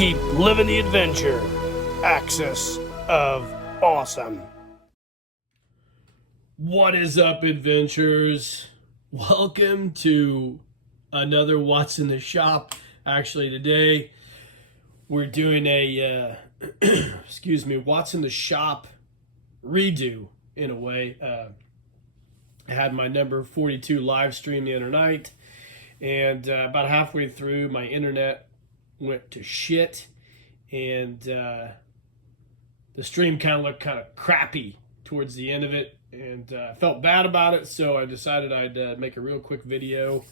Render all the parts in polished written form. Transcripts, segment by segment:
Keep living the adventure. Axis of Awesome. What is up, adventurers? Welcome to another What's in the Shop. Actually, today we're doing a What's in the Shop redo in a way. I had my number 42 live stream the other night, and about halfway through, my internet went to shit, and the stream kind of looked kind of crappy towards the end of it, and I felt bad about it, so I decided I'd make a real quick video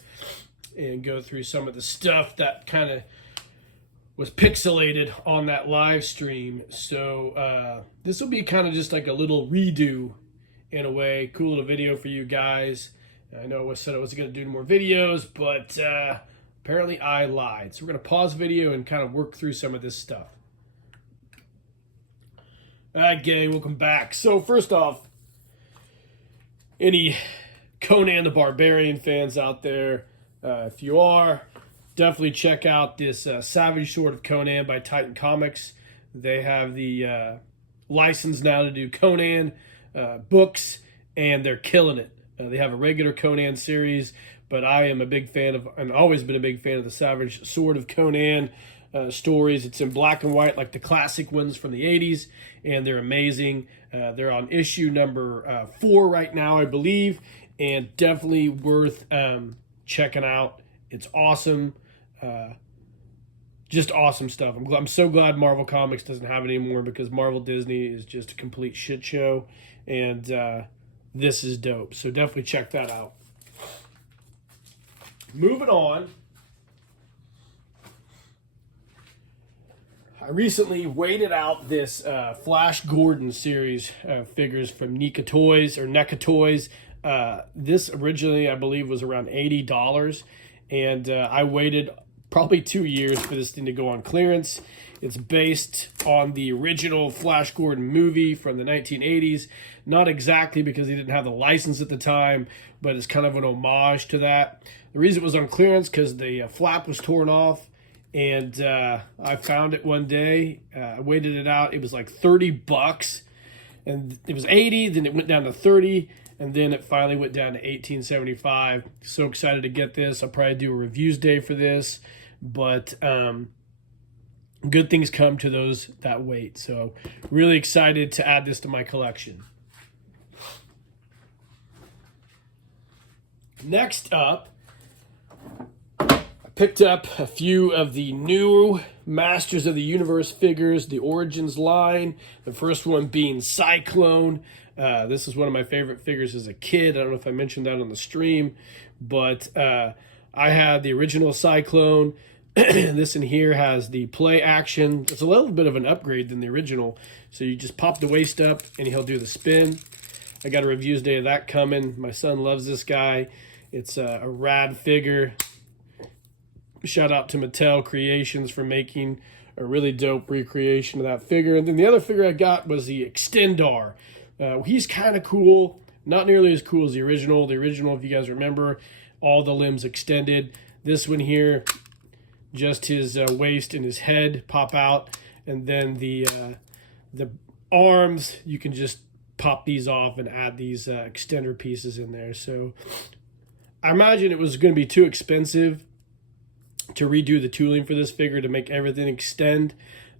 and go through some of the stuff that kind of was pixelated on that live stream. So this will be kind of just like a little redo in a way. Cool little video for you guys. I know I said I wasn't going to do more videos, but apparently I lied. So we're going to pause the video and kind of work through some of this stuff. All right, gang, welcome back. So first off, any Conan the Barbarian fans out there, if you are, definitely check out this Savage Sword of Conan by Titan Comics. They have the license now to do Conan books, and they're killing it. They have a regular Conan series, but I am a big fan of, and always been a big fan of, the Savage Sword of Conan stories. It's in black and white like the classic ones from the 80s, and they're amazing. They're on issue number 4 right now, I believe, and definitely worth checking out. It's awesome. Just awesome stuff. I'm so glad Marvel Comics doesn't have it anymore, because Marvel Disney is just a complete shit show, and this is dope. So definitely check that out. Moving on. I recently waited out this Flash Gordon series figures from NECA Toys. This originally, I believe, was around $80, and I waited probably 2 years for this thing to go on clearance. It's based on the original Flash Gordon movie from the 1980s. Not exactly, because he didn't have the license at the time, but it's kind of an homage to that. The reason it was on clearance because the flap was torn off, and I found it one day. I waited it out. It was like $30, and it was 80. Then it went down to 30, and then it finally went down to $18.75. So excited to get this. I'll probably do a reviews day for this, but good things come to those that wait. So really excited to add this to my collection. Next up, I picked up a few of the new Masters of the Universe figures, the Origins line. The first one being Cyclone. This is one of my favorite figures as a kid. I don't know if I mentioned that on the stream, but I had the original Cyclone. This in here has the play action. It's a little bit of an upgrade than the original. So you just pop the waist up and he'll do the spin. I got a reviews day of that coming. My son loves this guy. It's a rad figure. Shout out to Mattel Creations for making a really dope recreation of that figure. And then the other figure I got was the Extendar. He's kind of cool. Not nearly as cool as the original. The original, if you guys remember, all the limbs extended. This one here, just his waist and his head pop out, and then the arms, you can just pop these off and add these extender pieces in there. So I imagine it was going to be too expensive to redo the tooling for this figure to make everything extend,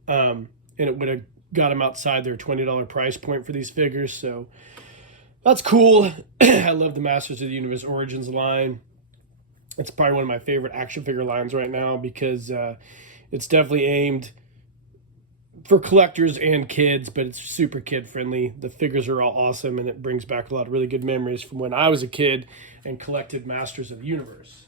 and it would have got them outside their $20 price point for these figures. So that's cool. I love the Masters of the Universe Origins line. It's probably one of my favorite action figure lines right now, because it's definitely aimed for collectors and kids, but it's super kid friendly. The figures are all awesome, and it brings back a lot of really good memories from when I was a kid and collected Masters of the Universe.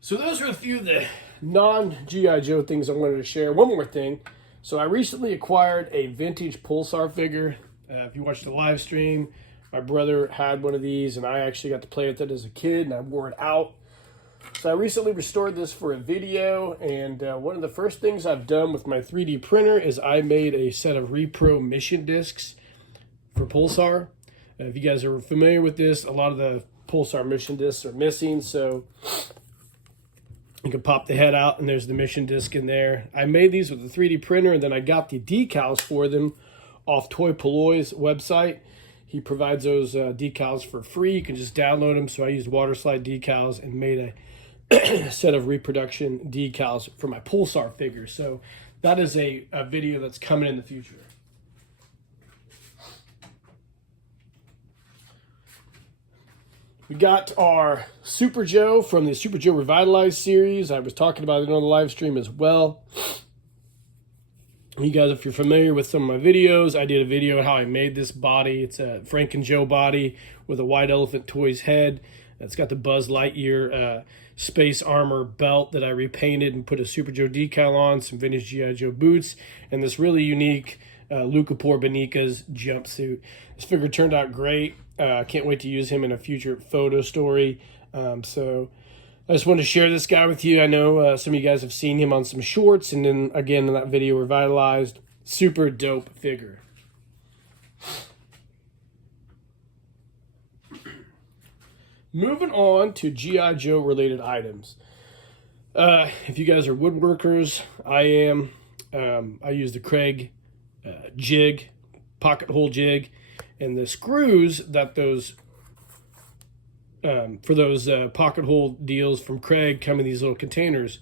So those are a few of the non-G.I. Joe things I wanted to share. One more thing. So I recently acquired a vintage Pulsar figure. If you watched the live stream, my brother had one of these, and I actually got to play with it as a kid, and I wore it out. So I recently restored this for a video, and one of the first things I've done with my 3D printer is I made a set of Repro mission discs for Pulsar. If you guys are familiar with this, a lot of the Pulsar mission discs are missing, so You can pop the head out, and there's the mission disc in there. I made these with a 3D printer, and then I got the decals for them off Toy Polloy's website. He provides those decals for free. You can just download them. So I used water slide decals and made a set of reproduction decals for my Pulsar figures. So that is a video that's coming in the future. We got our Super Joe from the Super Joe Revitalized series. I was talking about it on the live stream as well. You guys, if you're familiar with some of my videos, I did a video on how I made this body. It's a Frank and Joe body with a White Elephant Toys head. It's got the Buzz Lightyear space armor belt that I repainted and put a Super Joe decal on, some vintage G.I. Joe boots, and this really unique Luca Benica's jumpsuit. This figure turned out great. Can't wait to use him in a future photo story. So I just wanted to share this guy with you. I know some of you guys have seen him on some shorts, and then again in that video, Revitalized. Super dope figure. Moving on to G.I. Joe related items. If you guys are woodworkers, I am. I use the Craig jig, pocket hole jig, and the screws that those for those pocket hole deals from Craig come in these little containers.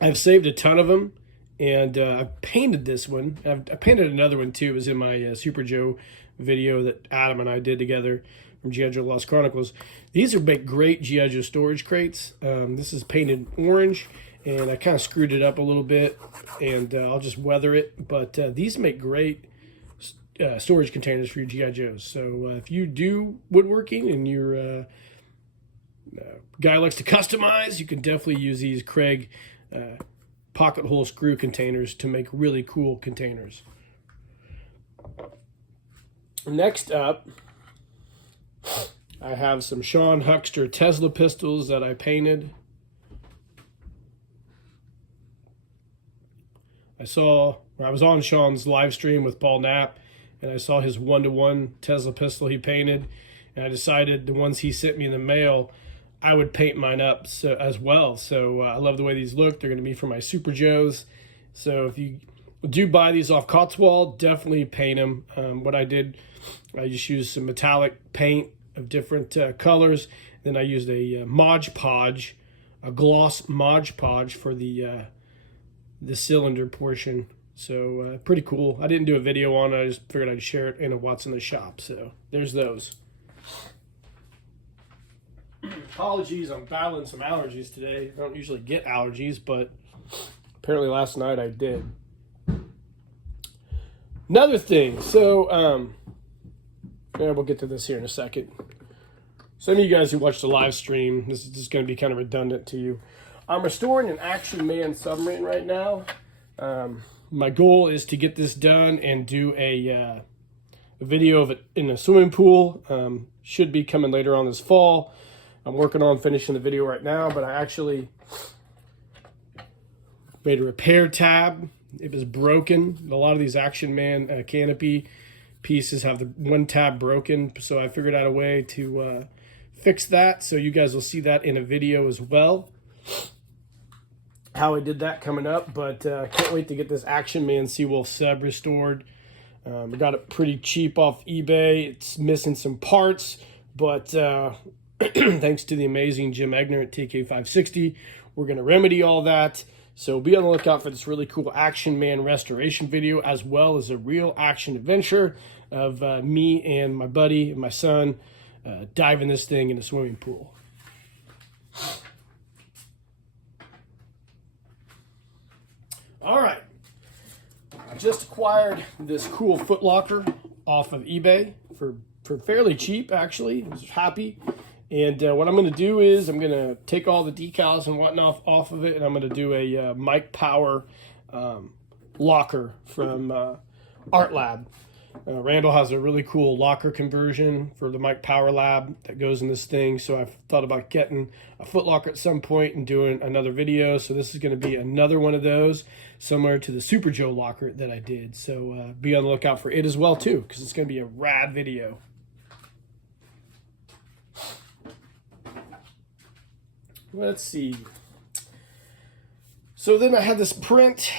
I've saved a ton of them, and I've painted this one. I painted another one too. It was in my Super Joe video that Adam and I did together from G.I. Joe Lost Chronicles. These are make great G.I. Joe storage crates. This is painted orange, and I kind of screwed it up a little bit, and I'll just weather it. But these make great storage containers for your G.I. Joes. So if you do woodworking and you're a guy who likes to customize, you can definitely use these Craig pocket hole screw containers to make really cool containers. Next up, I have some Sean Huckster Tesla pistols that I painted. I was on Sean's live stream with Paul Knapp, and I saw his 1-to-1 Tesla pistol he painted, and I decided the ones he sent me in the mail, I would paint mine up as well. So I love the way these look. They're going to be for my Super Joes. So if you do buy these off Cotswold, definitely paint them. What I did, I just used some metallic paint of different colors. Then I used a Mod Podge, a gloss Mod Podge for the cylinder portion. So pretty cool. I didn't do a video on it. I just figured I'd share it in a What's in the Shop. So there's those. Apologies, I'm battling some allergies today. I don't usually get allergies, but apparently last night I did. Another thing, so we'll get to this here in a second. Some of you guys who watched the live stream, this is just going to be kind of redundant to you. I'm restoring an Action Man submarine right now. My goal is to get this done and do a video of it in a swimming pool. Should be coming later on this fall. I'm working on finishing the video right now, but I actually made a repair tab. It was broken. A lot of these Action Man canopy pieces have the one tab broken, so I figured out a way to fix that. So you guys will see that in a video as well, how I did that coming up. But can't wait to get this Action Man Seawolf sub restored. I got it pretty cheap off eBay. It's missing some parts, but thanks to the amazing Jim Egner at TK560, we're going to remedy all that. So be on the lookout for this really cool Action Man restoration video, as well as a real action adventure of me and my buddy and my son diving this thing in a swimming pool. All right. I just acquired this cool foot locker off of eBay for fairly cheap, actually. I was happy. And what I'm going to do is I'm going to take all the decals and whatnot off of it, and I'm going to do a Mike Power locker from Art Lab. Randall has a really cool locker conversion for the Mike Power Lab that goes in this thing. So I've thought about getting a foot locker at some point and doing another video. So this is going to be another one of those, similar to the Super Joe locker that I did. So be on the lookout for it as well, too, because it's going to be a rad video. let's see. So then I had this print.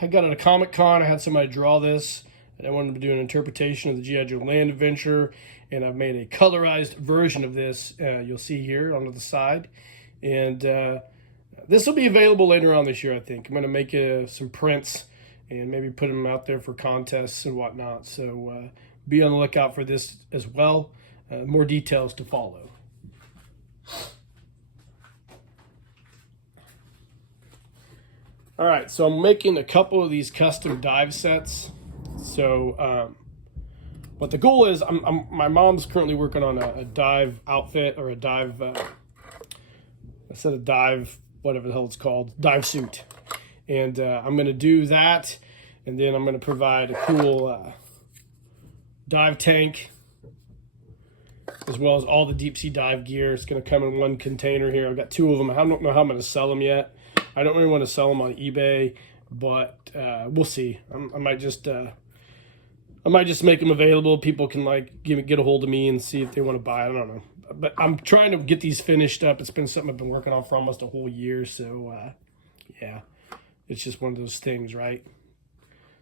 I got it at a Comic-Con. I had somebody draw this, and I wanted to do an interpretation of the G.I. Joe Land Adventure, and I've made a colorized version of this. You'll see here on the side, and this will be available later on this year, I think. I'm going to make some prints and maybe put them out there for contests and whatnot. So be on the lookout for this as well. More details to follow. All right, so I'm making a couple of these custom dive sets. So what the goal is, my mom's currently working on a dive outfit, or a dive, instead of dive, whatever the hell it's called, dive suit. And I'm going to do that, and then I'm going to provide a cool dive tank, as well as all the deep sea dive gear. It's going to come in one container here. I've got two of them. I don't know how I'm going to sell them yet. I don't really want to sell them on eBay, but we'll see. I might just make them available. People can get a hold of me and see if they want to buy it. I don't know, but I'm trying to get these finished up. It's been something I've been working on for almost a whole year. So yeah, it's just one of those things, right?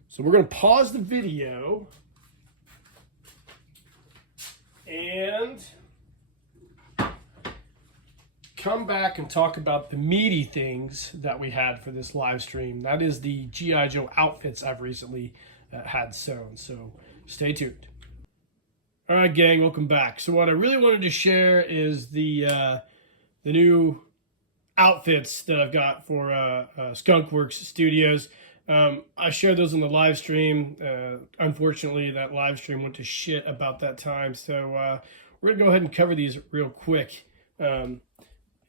So we're gonna pause the video and come back and talk about the meaty things that we had for this live stream. That is the G.I. Joe outfits I've recently had sewn. So stay tuned. All right, gang, welcome back. So what I really wanted to share is the new outfits that I've got for Skunkworks Studios. I shared those on the live stream. Unfortunately, that live stream went to shit about that time. So we're gonna go ahead and cover these real quick.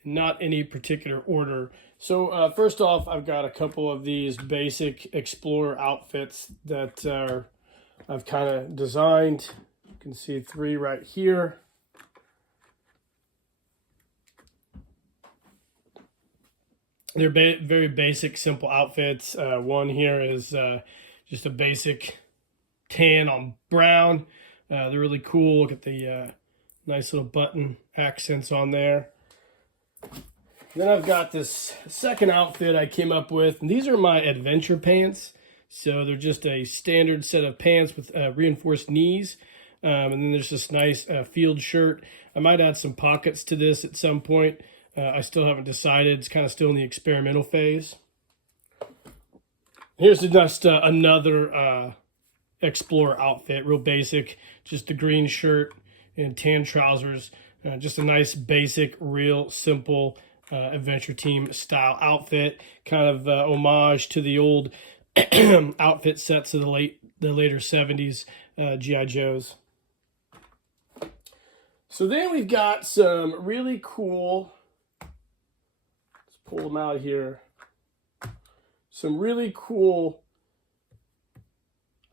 Not any particular order. So first off, I've got a couple of these basic Explorer outfits that I've kind of designed. You can see three right here. They're very basic, simple outfits. One here is just a basic tan on brown. They're really cool. Look at the nice little button accents on there. Then I've got this second outfit I came up with, and these are my adventure pants. So they're just a standard set of pants with reinforced knees. And then there's this nice field shirt. I might add some pockets to this at some point. I still haven't decided. It's kind of still in the experimental phase. Here's just another Explorer outfit, real basic. Just the green shirt and tan trousers. Just a nice, basic, real simple adventure team style outfit, kind of homage to the old outfit sets of the later 70s G.I. Joes. So then we've got some really cool, let's pull them out here, some really cool,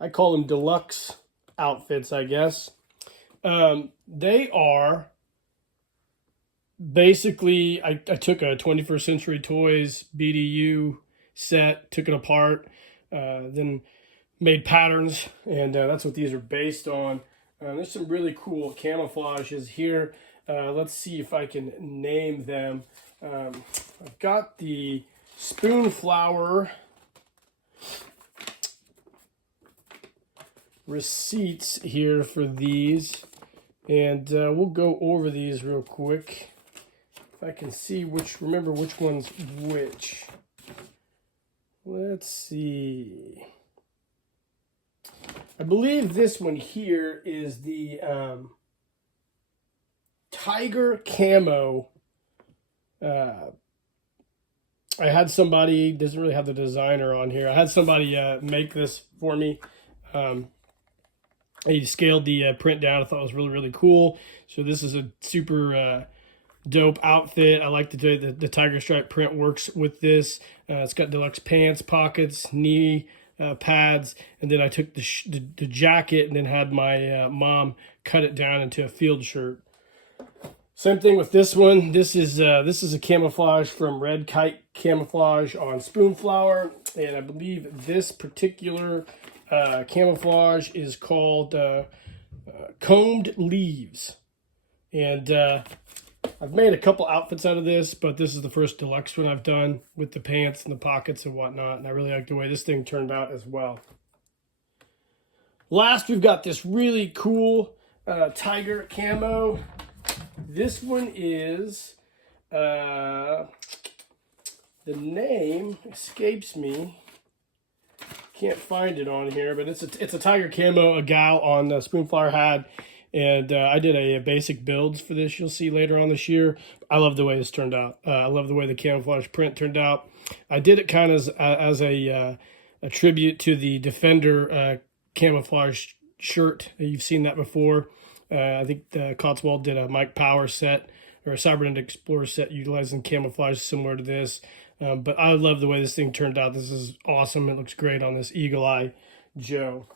I call them deluxe outfits, I guess. They are basically, I took a 21st Century Toys BDU set, took it apart, then made patterns, and that's what these are based on. There's some really cool camouflages here. Let's see if I can name them. I've got the Spoonflower receipts here for these, and we'll go over these real quick. I can see remember which one's which. Let's see. I believe this one here is the Tiger Camo. I had somebody, doesn't really have the designer on here. I had somebody make this for me. He scaled the print down. I thought it was really, really cool. So this is a super dope outfit. I like the tiger stripe print works with this. It's got deluxe pants, pockets, knee pads, and then I took the jacket and then had my mom cut it down into a field shirt. Same thing with this one. This is a camouflage from Red Kite Camouflage on Spoonflower, and I believe this particular camouflage is called Combed Leaves. And I've made a couple outfits out of this, but this is the first deluxe one I've done with the pants and the pockets and whatnot, and I really like the way this thing turned out as well. Last, we've got this really cool tiger camo. This one is, the name escapes me. Can't find it on here, but it's a tiger camo a gal on Spoonflower had, and I did a basic builds for this. You'll see later on this year. I love the way this turned out. I love the way the camouflage print turned out. I did it kind of as a tribute to the Defender camouflage shirt. You've seen that before. I think the Cotswold did a Mike Power set or a Cybernetic Explorer set utilizing camouflage similar to this. But I love the way this thing turned out. This is awesome. It looks great on this Eagle Eye Joe.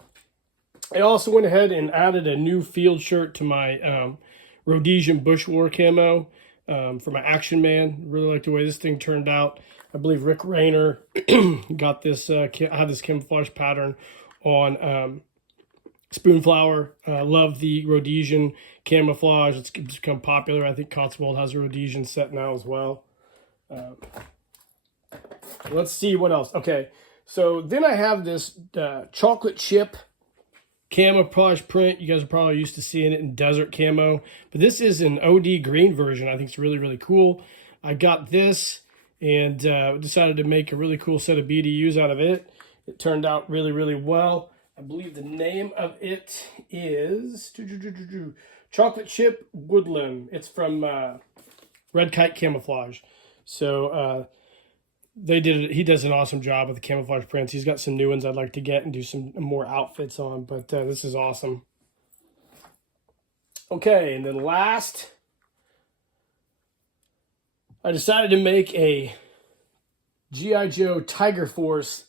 I also went ahead and added a new field shirt to my Rhodesian Bush War camo for my Action Man. Really like the way this thing turned out. I believe Rick Rayner got this, had this camouflage pattern on Spoonflower. Love the Rhodesian camouflage. It's become popular. I think Cotswold has a Rhodesian set now as well. Let's see what else. Okay, so then I have this chocolate chip camouflage print. You guys are probably used to seeing it in desert camo, but this is an OD green version. I think it's really, really cool. I got this and decided to make a really cool set of BDUs out of it. It turned out really, really well. I believe the name of it is Chocolate Chip Woodland. It's from Red Kite Camouflage. So he does an awesome job with the camouflage prints. He's got some new ones I'd like to get and do some more outfits on, but this is awesome. Okay, and then last, I decided to make a G.I. Joe Tiger Force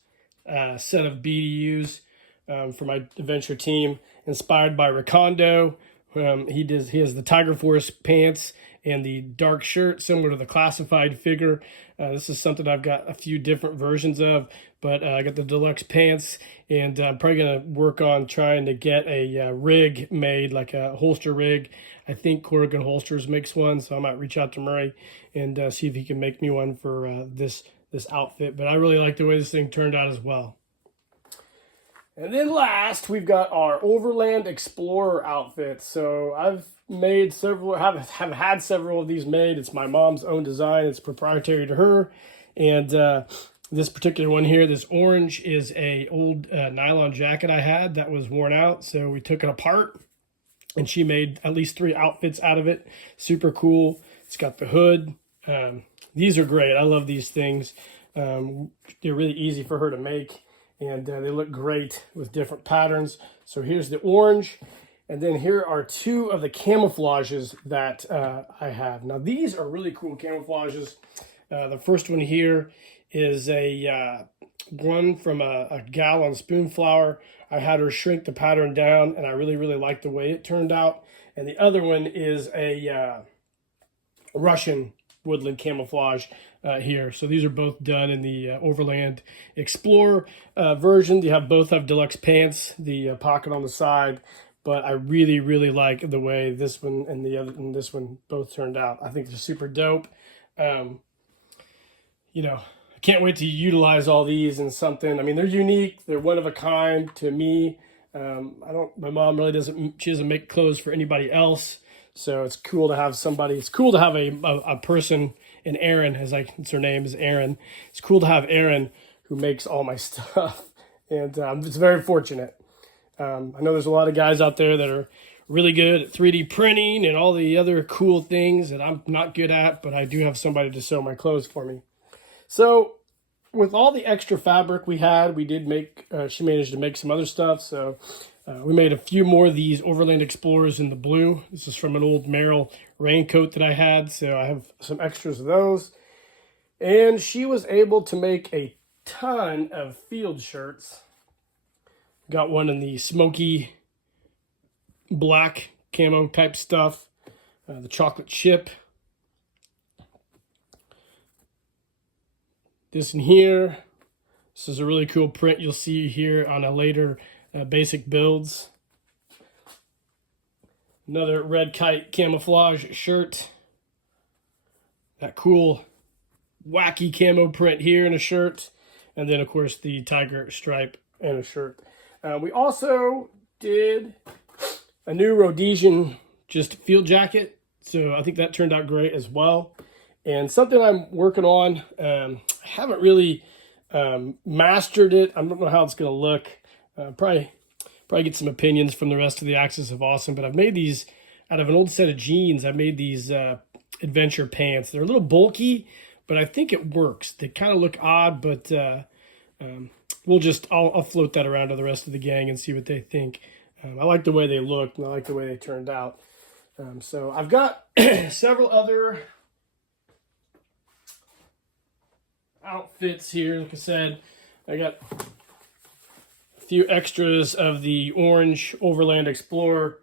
set of BDUs for my adventure team, inspired by Recondo. He has the Tiger Force pants and the dark shirt, similar to the classified figure. This is something I've got a few different versions of, but I got the deluxe pants, and I'm probably going to work on trying to get a rig made, like a holster rig. I think Corrigan Holsters makes one, so I might reach out to Murray and see if he can make me one for this outfit. But I really like the way this thing turned out as well. And then last, we've got our Overland Explorer outfit. So I've made several, have had several of these made. It's my mom's own design. It's proprietary to her. And this particular one here, this orange, is a old nylon jacket I had that was worn out. So we took it apart, and she made at least 3 outfits out of it. Super cool. It's got the hood. These are great. I love these things. They're really easy for her to make, and they look great with different patterns. So here's the orange, and then here are 2 of the camouflages that I have. Now these are really cool camouflages. The first one here is a one from a gal on Spoonflower. I had her shrink the pattern down, and I really, really like the way it turned out. And the other one is a Russian woodland camouflage here. So these are both done in the Overland Explorer version. Both have deluxe pants, the pocket on the side, but I really, really like the way this one and this one both turned out. I think they're super dope. You know, I can't wait to utilize all these in something. I mean, they're unique. They're one of a kind to me. My mom really doesn't make clothes for anybody else. So it's cool to have somebody. It's cool to have a person, and Erin, it's her name is Erin. It's cool to have Erin who makes all my stuff, and it's very fortunate. I know there's a lot of guys out there that are really good at 3D printing and all the other cool things that I'm not good at, but I do have somebody to sew my clothes for me. So with all the extra fabric we had, we did make. She managed to make some other stuff. So. We made a few more of these Overland Explorers in the blue. This is from an old Merrill raincoat that I had, so I have some extras of those. And she was able to make a ton of field shirts. Got one in the smoky black camo type stuff, the chocolate chip. This in here. This is a really cool print you'll see here on a later basic builds. Another Red Kite camouflage shirt. that cool wacky camo print here in a shirt, and then of course the tiger stripe and a shirt. We also did a new Rhodesian just field jacket, so I think that turned out great as well. And something I'm working on, I haven't really mastered it. I don't know how it's going to look. Probably get some opinions from the rest of the Axis of Awesome, but I've made these out of an old set of jeans. I made these adventure pants. They're a little bulky, but I think it works. They kind of look odd, but I'll float that around to the rest of the gang and see what they think. I like the way they look, and I like the way they turned out. So I've got several other outfits here. Like I said, I got a few extras of the orange Overland Explorer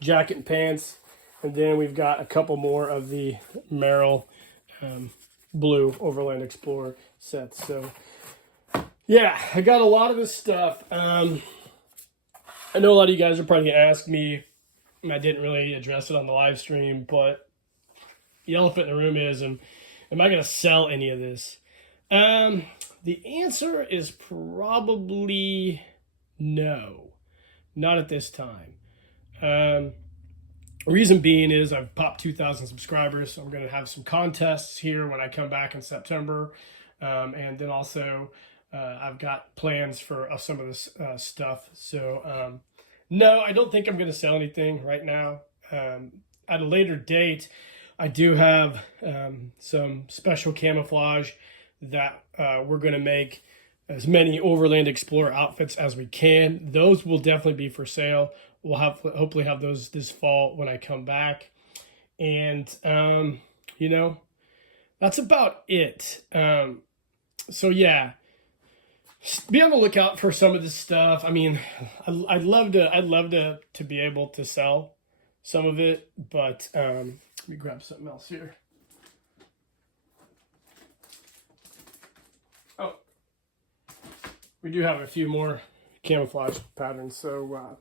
jacket and pants, and then we've got a couple more of the Merrill blue Overland Explorer sets. So yeah, I got a lot of this stuff. I know a lot of you guys are probably gonna ask me, and I didn't really address it on the live stream, but the elephant in the room is, am I going to sell any of this? The answer is probably no, not at this time. Reason being is I've popped 2,000 subscribers, so I'm going to have some contests here when I come back in September. And then also I've got plans for some of this stuff. So no, I don't think I'm going to sell anything right now. At a later date, I do have some special camouflage that we're going to make as many Overland Explorer outfits as we can. Those will definitely be for sale. We'll hopefully have those this fall when I come back. And, you know, that's about it. So, yeah, be on the lookout for some of this stuff. I mean, I'd love to be able to sell some of it, but let me grab something else here. Oh, we do have a few more camouflage patterns. So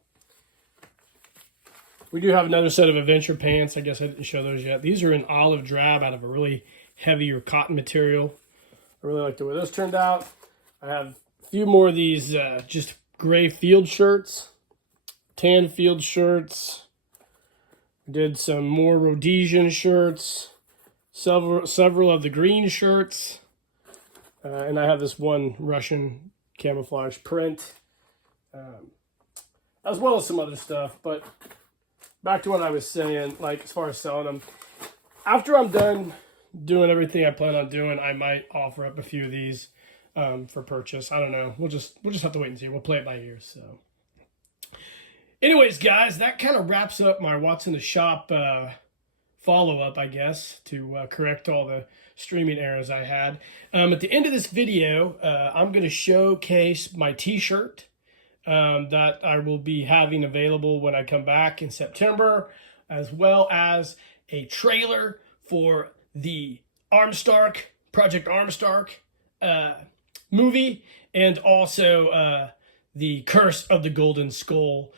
we do have another set of adventure pants. I guess I didn't show those yet. These are in olive drab out of a really heavier cotton material. I really like the way those turned out. I have a few more of these just gray field shirts, tan field shirts. Did some more Rhodesian shirts, several of the green shirts, and I have this one Russian camouflage print, as well as some other stuff. But back to what I was saying, like as far as selling them, after I'm done doing everything I plan on doing, I might offer up a few of these for purchase. I don't know. We'll just have to wait and see. We'll play it by ear. So. Anyways, guys, that kind of wraps up my What's in the Shop follow-up, I guess, to correct all the streaming errors I had. At the end of this video, I'm going to showcase my t-shirt that I will be having available when I come back in September, as well as a trailer for the Project Armstark movie, and also the Curse of the Golden Skull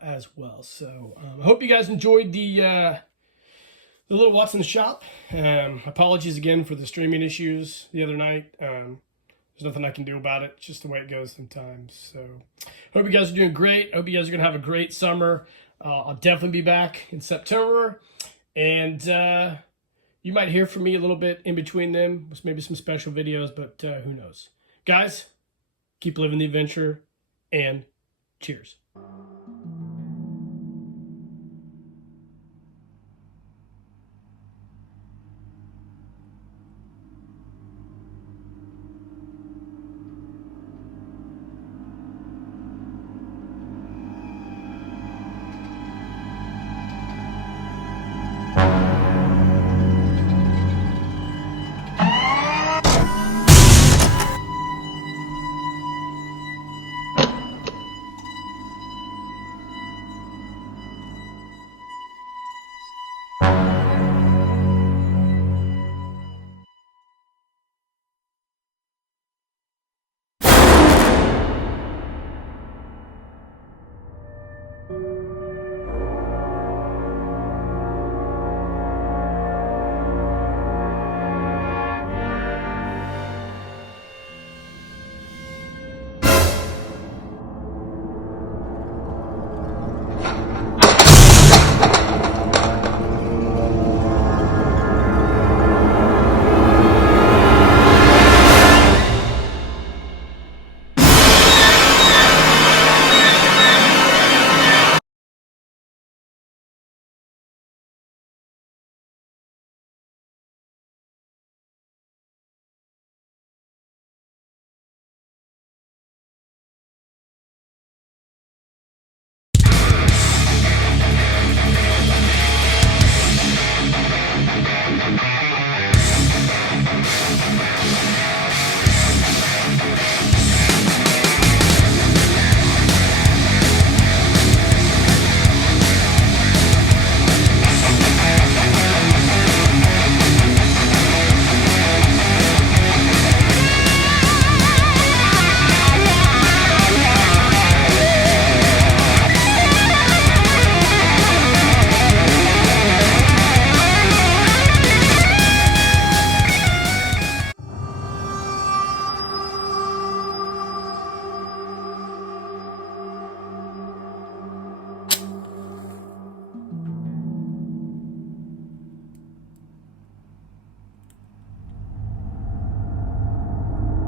as well. So I hope you guys enjoyed the little What's in the Shop. Apologies again for the streaming issues the other night. There's nothing I can do about it. It's just the way it goes sometimes. So hope you guys are doing great. Hope you guys are going to have a great summer. I'll definitely be back in September. And you might hear from me a little bit in between them. Maybe some special videos, but who knows. Guys, keep living the adventure, and cheers.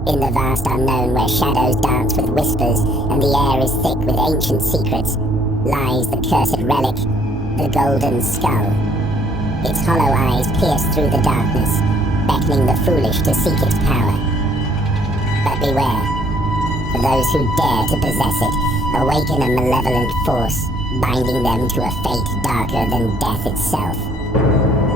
In the vast unknown where shadows dance with whispers and the air is thick with ancient secrets, lies the cursed relic, the golden skull. Its hollow eyes pierce through the darkness, beckoning the foolish to seek its power. But beware, for those who dare to possess it, awaken a malevolent force, binding them to a fate darker than death itself.